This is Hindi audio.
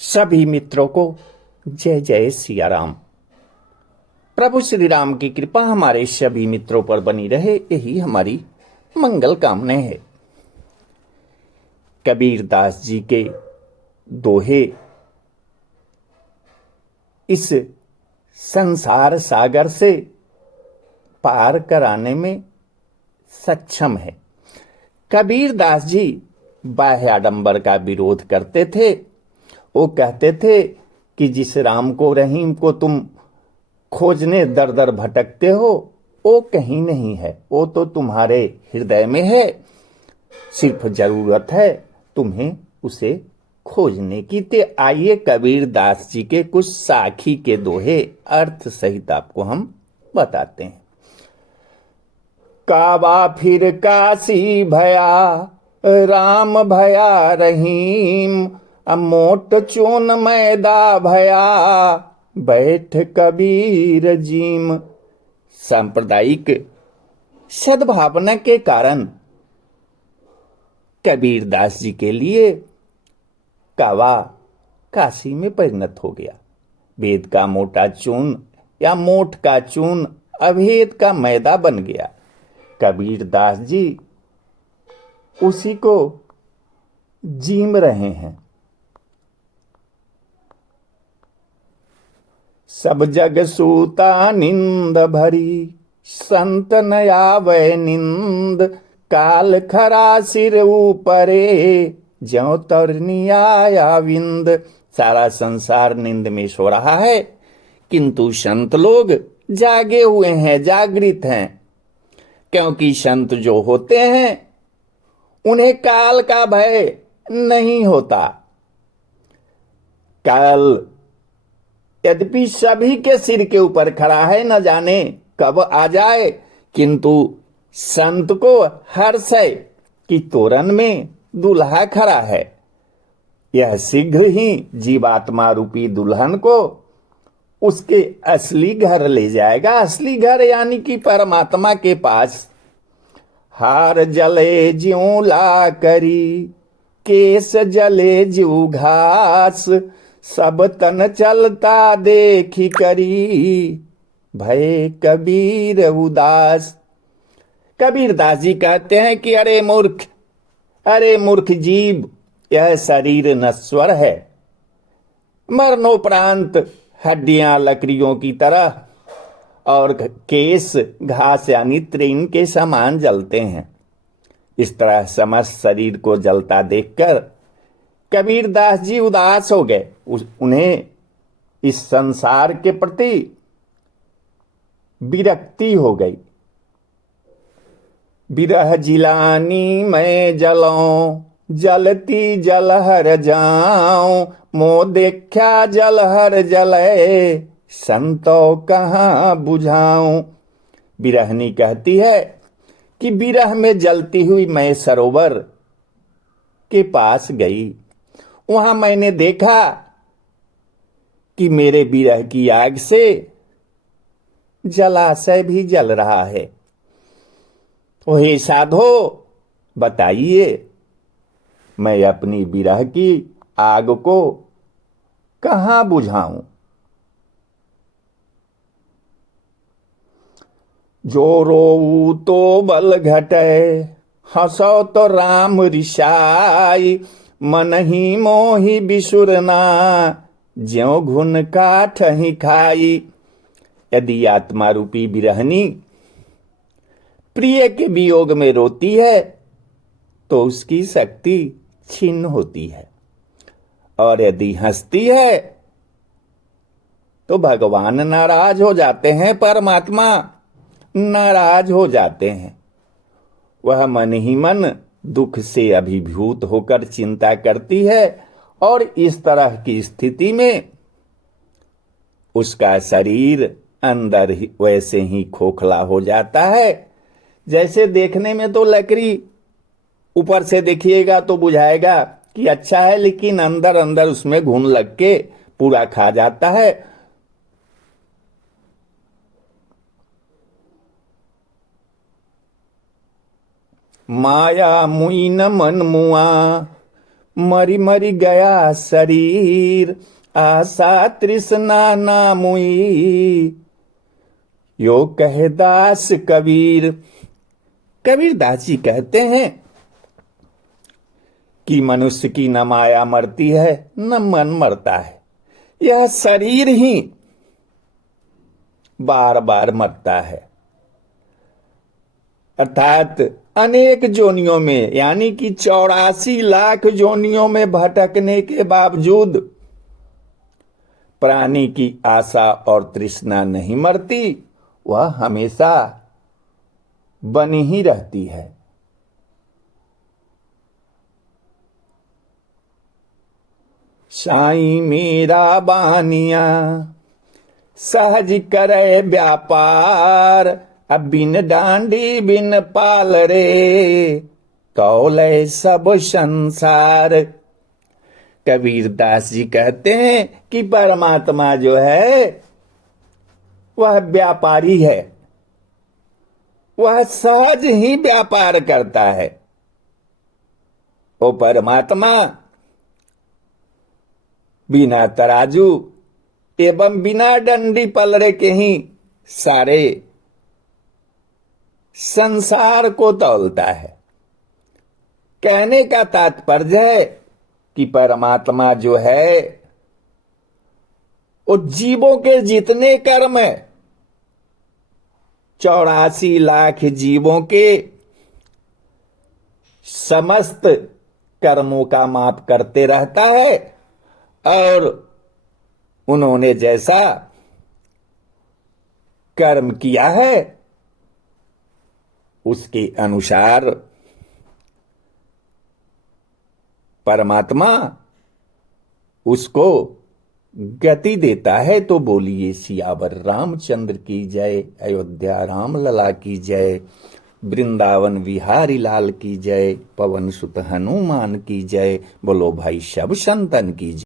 सभी मित्रों को जय जय सिया राम। प्रभु श्री राम की कृपा हमारे सभी मित्रों पर बनी रहे, यही हमारी मंगल कामना है। कबीर दास जी के दोहे इस संसार सागर से पार कराने में सक्षम है। कबीर दास जी बाह्य आडंबर का विरोध करते थे। वो कहते थे कि जिस राम को, रहीम को तुम खोजने दर दर भटकते हो, वो कहीं नहीं है, वो तो तुम्हारे हृदय में है। सिर्फ जरूरत है तुम्हें उसे खोजने की। ते आइए कबीर दास जी के कुछ साखी के दोहे अर्थ सहित आपको हम बताते हैं। काबा फिर काशी भया, राम भया रहीम, मोट चून मैदा भया, बैठ कबीर जीम। सांप्रदायिक सद्भावना के कारण कबीर दास जी के लिए कावा काशी में परिणत हो गया। वेद का मोटा चून या मोठ का चून अभेद का मैदा बन गया। कबीर दास जी उसी को जीम रहे हैं। सब जग सूता निंद भरी, संत न आवे निंद, काल खरा सिर ऊपरे, ज्यों तरनी आया विंद। सारा संसार निंद में सो रहा है, किंतु संत लोग जागे हुए हैं, जागृत हैं। क्योंकि संत जो होते हैं उन्हें काल का भय नहीं होता। काल यद्यपि सभी के सिर के ऊपर खड़ा है, न जाने कब आ जाए, किंतु संत को हर्ष है कि तोरण में दूल्हा खड़ा है। यह शीघ्र ही जीवात्मा रूपी दुल्हन को उसके असली घर ले जाएगा। असली घर यानी कि परमात्मा के पास। हार जले ज्यों ला करी, केस जले ज्यों घास, सब तन चलता देखी करी, भय कबीर उदास। कबीर दास जी कहते हैं कि अरे मूर्ख जीव, यह शरीर नश्वर है। मरणोपरांत हड्डियां लकड़ियों की तरह और केस घास यानी तृण के समान जलते हैं। इस तरह समस्त शरीर को जलता देखकर कबीर दास जी उदास हो गए। उन्हें इस संसार के प्रति विरक्ति हो गई। बिरह जिलानी मैं जलऊं, जलती जलहर जाऊं, मो देखा जलहर जले, संतो कहाँ बुझाऊं। बिरहनी कहती है कि बिरह में जलती हुई मैं सरोवर के पास गई। वहां मैंने देखा कि मेरे बिरह की आग से जलाशय भी जल रहा है। तो हे साधो, बताइए मैं अपनी बिरह की आग को कहां बुझाऊं। जो रोऊ तो बल घटे, हंसो तो राम रिसाई, मन ही मोहि बिसुरना, ज्यों घुन काठ ही खाई। यदि आत्मा रूपी बिरहनी प्रिय के वियोग में रोती है तो उसकी शक्ति छीन होती है, और यदि हंसती है तो भगवान नाराज हो जाते हैं, परमात्मा नाराज हो जाते हैं। वह मन ही मन दुख से अभिभूत होकर चिंता करती है, और इस तरह की स्थिति में उसका शरीर अंदर ही वैसे ही खोखला हो जाता है। जैसे देखने में तो लकड़ी ऊपर से देखिएगा तो बुझाएगा कि अच्छा है, लेकिन अंदर अंदर उसमें घुन लग के पूरा खा जाता है। माया मुई न मन मुआ, मरी मरी गया शरीर, आशा तृष्णा ना मुई, यो कहे दास कबीर। कबीर दास जी कहते हैं कि मनुष्य की न माया मरती है न मन मरता है, यह शरीर ही बार बार मरता है। अर्थात अनेक जोनियों में, यानी कि 84 लाख जोनियों में भटकने के बावजूद प्राणी की आशा और तृष्णा नहीं मरती, वह हमेशा बनी ही रहती है। साईं मेरा बानिया सहज करे व्यापार, अब बिन डांडी बिन पाल रे, तौले सब संसार। कबीर दास जी कहते हैं कि परमात्मा जो है वह व्यापारी है, वह सहज ही व्यापार करता है। वो परमात्मा बिना तराजू एवं बिना डंडी पलड़े के ही सारे संसार को तौलता है। कहने का तात्पर्य है कि परमात्मा जो है वो जीवों के जितने कर्म है, 84 लाख जीवों के समस्त कर्मों का माप करते रहता है, और उन्होंने जैसा कर्म किया है उसके अनुसार परमात्मा उसको गति देता है। तो बोलिए सियावर रामचंद्र की जय, अयोध्या राम लला की जय, वृंदावन विहारी लाल की जय, पवन सुत हनुमान की जय, बोलो भाई सब संतन की जय।